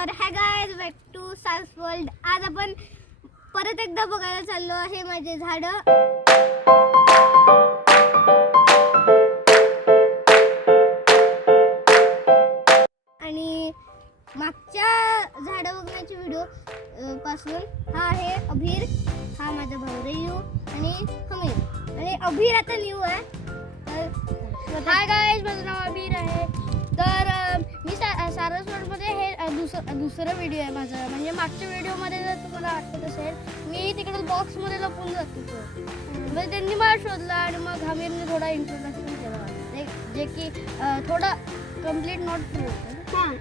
तर hi guys, back to Sal's world. आज आपण परत एकदा बघायला चाललो आहे माझे झाड. आणि मागच्या झाड बघण्याच्या व्हिडिओ पासून हा आहे अभीर, हा माझा भाऊ रेयू आणि हमीर. आणि अभीर आता न्यू आहे. हाय गाइस, माझं नाव अभीर आहे. तर मी सारसवडमध्ये हे दुसरं व्हिडिओ आहे माझा. म्हणजे मागच्या व्हिडिओमध्ये जर तुम्हाला आठवत असेल, मी तिकडे बॉक्समध्ये लपून जात होतो. म्हणजे त्यांनी मला शोधलं आणि मग हमीरने थोडा इंट्रोडक्शन केलं, जे की थोडा कम्प्लीट नॉट ट्रू होतं.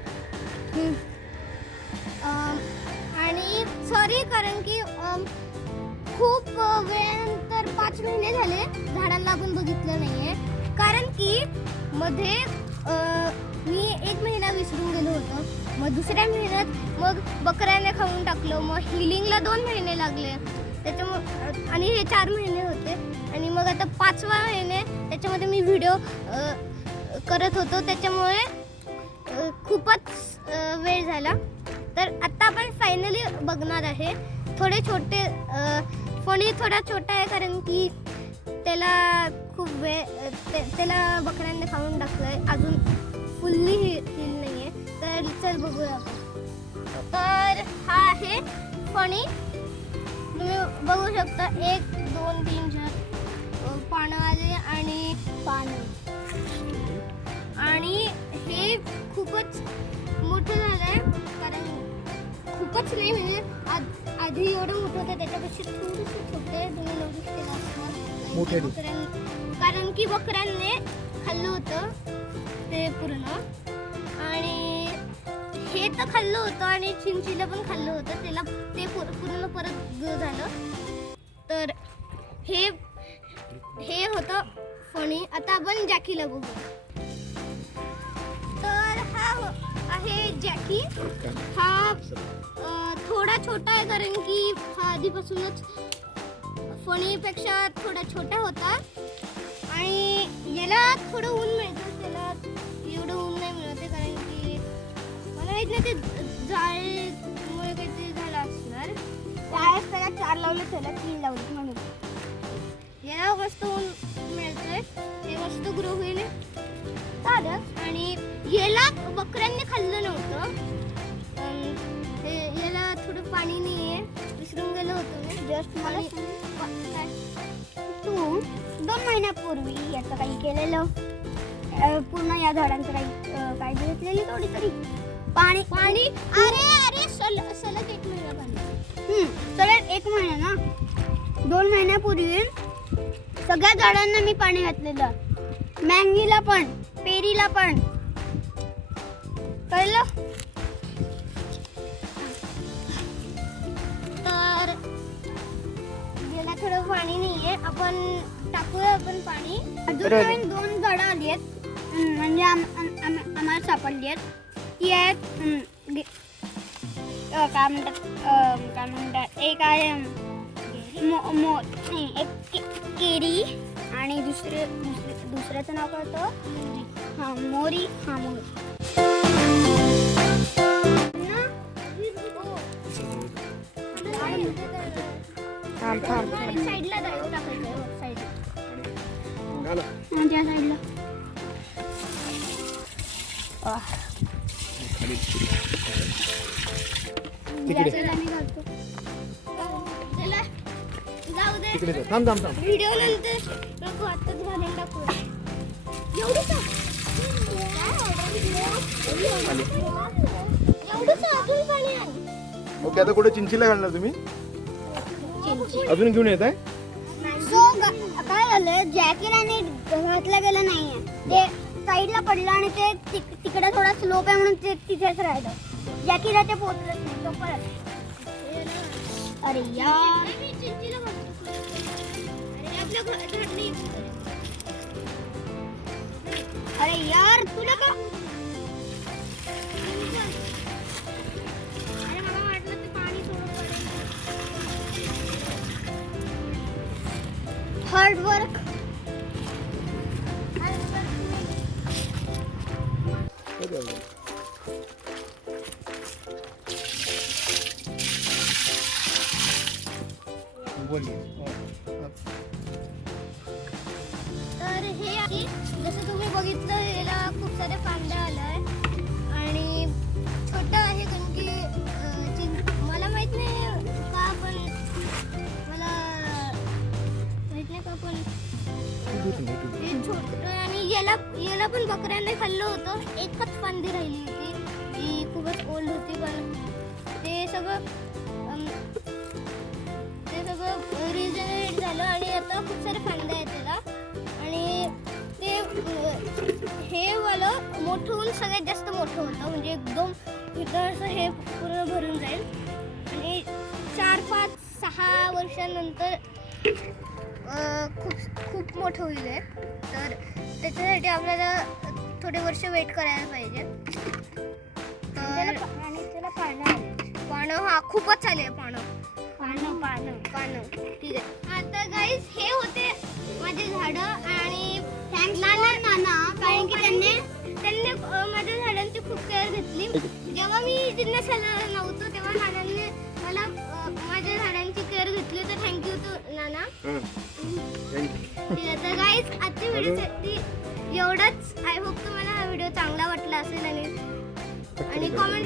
आणि सॉरी, कारण की खूप वेळानंतर 5 महिने झाले झाडांना आपण बघितलं नाहीये. कारण की मध्ये मी 1 महिना विसरून गेलो होतो. मग दुसऱ्या महिन्यात मग बकऱ्याने खाऊन टाकलं. मग हिलिंगला 2 महिने लागले त्याच्यामुळे, आणि हे 4 महिने होते. आणि मग आता 5वा महिने त्याच्यामध्ये मी व्हिडिओ करत होतो, त्याच्यामुळे खूपच वेळ झाला. तर आता आपण फायनली बघणार आहे. थोडे छोटे फणी थोडा छोटा आहे, कारण की त्याला खूप वेळ त्याला बकऱ्यांनी खाऊन टाकलंय. अजून फुल्ली हिल नाही आहे. तर चल बघूया आपण. तर हा आहे फणी. तुम्ही बघू शकता 1 2 3 4 पानं आले आणि आणि हे खूपच मोठं झालंय. कारण खूपच नाही, म्हणजे आधी एवढं मोठं होतं, त्याच्यापेक्षा थोडंसं छोटं आहे. तुम्ही नोटीस केलं असणार. कारण की बकऱ्यांनी खाल्लं होतं ते पूर्ण. आणि हे तर खाल्लं होतं आणि चिंचीला पण खाल्लं होतं. त्याला ते पूर्ण परत झालं. तर हे होतं फणी. आता आपण जॅकीला बघू. तर हा आहे जॅकी. हा थोडा छोटा आहे, कारण की हा आधीपासूनच फणीपेक्षा थोडा छोटा होता. आणि याला थोडं ऊन मिळतं, त्याला एवढं ऊन नाही मिळते. कारण की मला माहित नाही, ते जाळीमुळे काहीतरी झालं असणार. त्यावेळेस त्याला 4 लावले, त्याला 3 लावले म्हणून. याला मस्त ऊन मिळतंय, हे मस्त ग्रो होईल. आणि याला बकऱ्यांनी खाल्लं नव्हतं. याला थोडं पाणी नाही आहे, विसरून गेलो होतो मी. जस्ट मला तू 2 महिन्यापूर्वी याचं काही केलेलं, पूर्ण या झाडांचं काही काळजी घेतलेली थोडी तरी. पाणी अरे सलग 1 महिना पाणी. सलग 1 महिना ना. 2 महिन्यापूर्वी सगळ्या झाडांना मी पाणी घातलेलं. मँगीला पण, पेरीला पण. कळलं? तर याला थोडं पाणी नाहीये, आपण टाकूया आपण पाणी. अजून नवीन 2 झाडं आली आहेत, म्हणजे आम्हाला सापडली आहेत. ती आहेत काय म्हणतात, एक आहे एक केरी, आणि दुसऱ्याचं नाव काय होतं? हां, मोरी. हां, मोरी. साईडला टाकायचं, साईडला. त्या साईडला. जाऊ दे, व्हिडिओ नंतर नको, आत्ताच घालून टाकू. एवढंच अजून पाणी आहे. ओके, आता कुठे चिंचीला घालणार तुम्ही? अजून घेऊन येत आहे? काय झालं, जॅकीला घातलं गेलं नाहीये. ते साईडला पडलं आणि ते तिकडे थोडा स्लोप आहे म्हणून ते तिथेच राहिलं. जॅकीला ते पोहोचलंच नाही तो परत. अरे यार, अरे यार, तुला का? अरे मला वाटलं ते पाणी थोडं हार्ड वर्क. बोलली तर हे आहे जसं तुम्ही बघितलं याला खूप सारे फांद्या आलाय आणि छोटं आहे कारण की मला माहित नाही का पण मला माहित नाही का पण हे छोटं आणि याला पण बकऱ्याने खाल्लं होतं. एकच फांदी राहिली होती ती खूपच ओल्ड होती पण ते सगळं रिजनरेट झालं आणि आता खूप सारे फांद्या आहेत त्याला आणि ते हे वालं मोठं होऊन सगळ्यात जास्त मोठं होतं म्हणजे एकदम इथं असं हे पूर्ण भरून जाईल आणि 4, 5, 6 वर्षानंतर खूप मोठं होईल हे. तर त्याच्यासाठी आपल्याला थोडे वर्ष वेट करायला पाहिजे. तर आणि त्याला पानं हा खूपच आले पानं ठीक आहे. आता गाईज हे होते माझे झाडं आणि नाना कारण की त्यांनी माझ्या झाडांची खूप केअर घेतली. जेव्हा मी जिन्नसाला नव्हतो तेव्हा नानांनी मला माझ्या झाडांची केअर घेतली तर थँक्यू टू नाना. ठीक आहे तर गाईज आजच्या व्हिडिओसाठी एवढंच. आय होप तुम्हाला हा व्हिडिओ चांगला वाटला असेल आणि कॉमेंट